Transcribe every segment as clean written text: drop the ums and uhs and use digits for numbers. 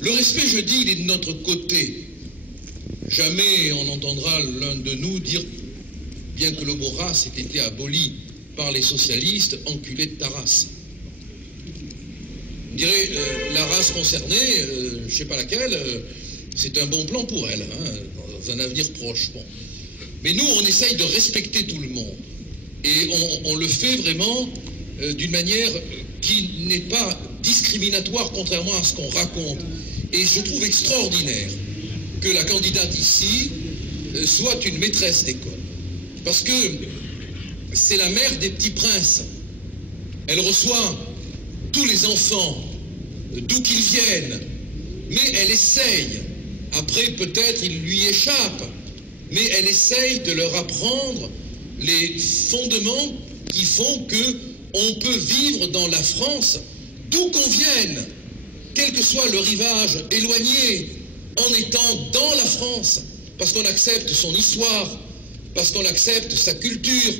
Le respect, je dis, il est de notre côté. Jamais on entendra l'un de nous dire, bien que le mot race ait été aboli par les socialistes, enculé de ta race. On dirait, la race concernée, je ne sais pas laquelle, c'est un bon plan pour elle, hein, dans un avenir proche. Bon. Mais nous, on essaye de respecter tout le monde. Et on le fait vraiment d'une manière qui n'est pas discriminatoire, contrairement à ce qu'on raconte. Et je trouve extraordinaire que la candidate ici soit une maîtresse d'école. Parce que c'est la mère des petits princes. Elle reçoit tous les enfants, d'où qu'ils viennent. Mais elle essaye, après peut-être il lui échappe, mais elle essaye de leur apprendre les fondements qui font qu'on peut vivre dans la France, d'où qu'on vienne, quel que soit le rivage éloigné, en étant dans la France, parce qu'on accepte son histoire, parce qu'on accepte sa culture,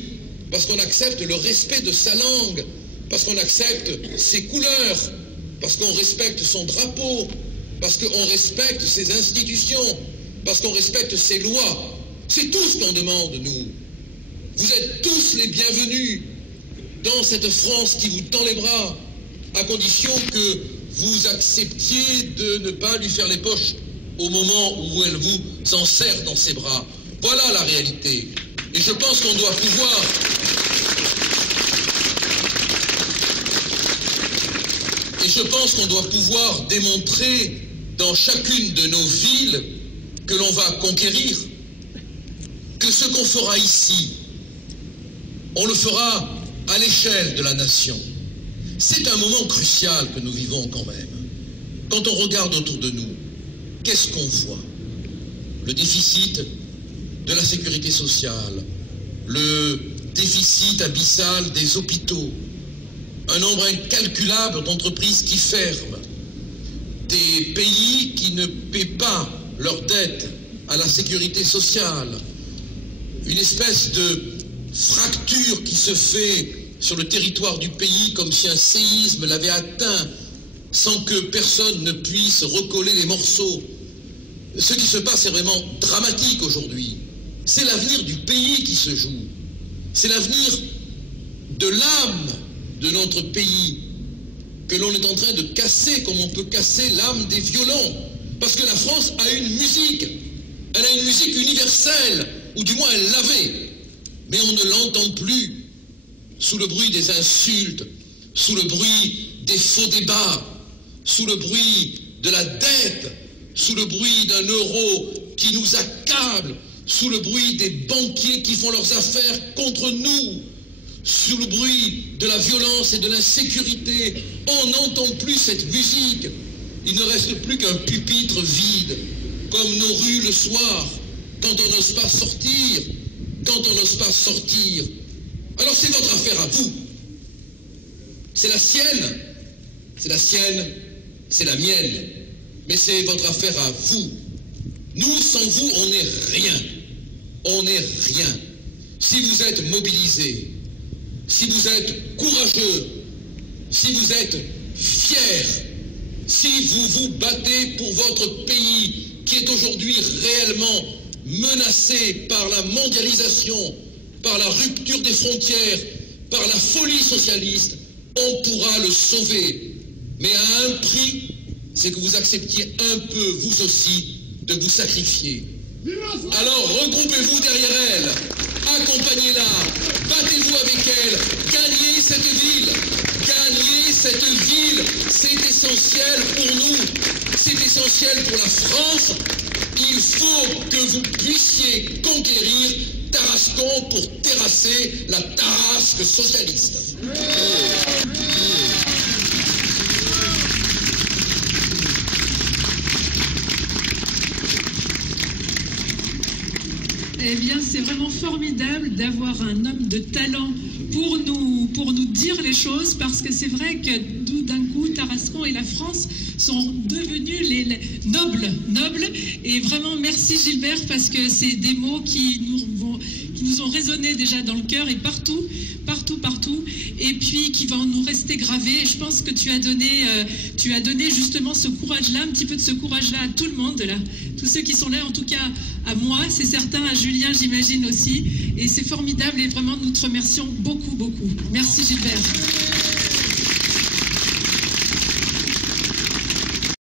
parce qu'on accepte le respect de sa langue, parce qu'on accepte ses couleurs, parce qu'on respecte son drapeau, parce qu'on respecte ses institutions, parce qu'on respecte ses lois. C'est tout ce qu'on demande, nous. Vous êtes tous les bienvenus dans cette France qui vous tend les bras, à condition que vous acceptiez de ne pas lui faire les poches au moment où elle vous enserre dans ses bras. Voilà la réalité. Et je pense qu'on doit pouvoir... Et je pense qu'on doit pouvoir démontrer dans chacune de nos villes que l'on va conquérir, que ce qu'on fera ici, on le fera à l'échelle de la nation. C'est un moment crucial que nous vivons quand même. Quand on regarde autour de nous, qu'est-ce qu'on voit? Le déficit de la sécurité sociale, le déficit abyssal des hôpitaux, un nombre incalculable d'entreprises qui ferment, des pays qui ne paient pas leurs dettes à la sécurité sociale, une espèce de fracture qui se fait sur le territoire du pays comme si un séisme l'avait atteint sans que personne ne puisse recoller les morceaux. Ce qui se passe est vraiment dramatique aujourd'hui. C'est l'avenir du pays qui se joue. C'est l'avenir de l'âme de notre pays que l'on est en train de casser comme on peut casser l'âme des violons. Parce que la France a une musique. Elle a une musique universelle, ou du moins elle l'avait. Mais on ne l'entend plus sous le bruit des insultes, sous le bruit des faux débats, sous le bruit de la dette, sous le bruit d'un euro qui nous accable, sous le bruit des banquiers qui font leurs affaires contre nous, sous le bruit de la violence et de l'insécurité. On n'entend plus cette musique. Il ne reste plus qu'un pupitre vide, comme nos rues le soir, quand on n'ose pas sortir, Alors c'est votre affaire à vous. C'est la sienne, c'est la mienne, mais c'est votre affaire à vous. Nous, sans vous, on n'est rien. Si vous êtes mobilisés, si vous êtes courageux, si vous êtes fiers, si vous vous battez pour votre pays qui est aujourd'hui réellement menacé par la mondialisation, par la rupture des frontières, par la folie socialiste, on pourra le sauver. Mais à un prix, c'est que vous acceptiez un peu, vous aussi, de vous sacrifier. Alors regroupez-vous derrière elle, accompagnez-la, battez-vous avec elle, gagnez cette ville, c'est essentiel pour nous, c'est essentiel pour la France. Il faut que vous puissiez conquérir Tarascon pour terrasser la tarasque socialiste. Eh bien, c'est vraiment formidable d'avoir un homme de talent pour nous dire les choses, parce que c'est vrai que tout d'un coup, Tarascon et la France sont devenus les nobles. Et vraiment, merci Gilbert, parce que c'est des mots qui nous ont résonné déjà dans le cœur et partout. Et puis, puis qui vont nous rester gravés. Et je pense que tu as donné justement ce courage-là, un petit peu de ce courage-là à tout le monde, là. Tous ceux qui sont là, en tout cas à moi, c'est certain, à Julien, j'imagine aussi. Et c'est formidable et vraiment, nous te remercions beaucoup, beaucoup. Merci Gilbert.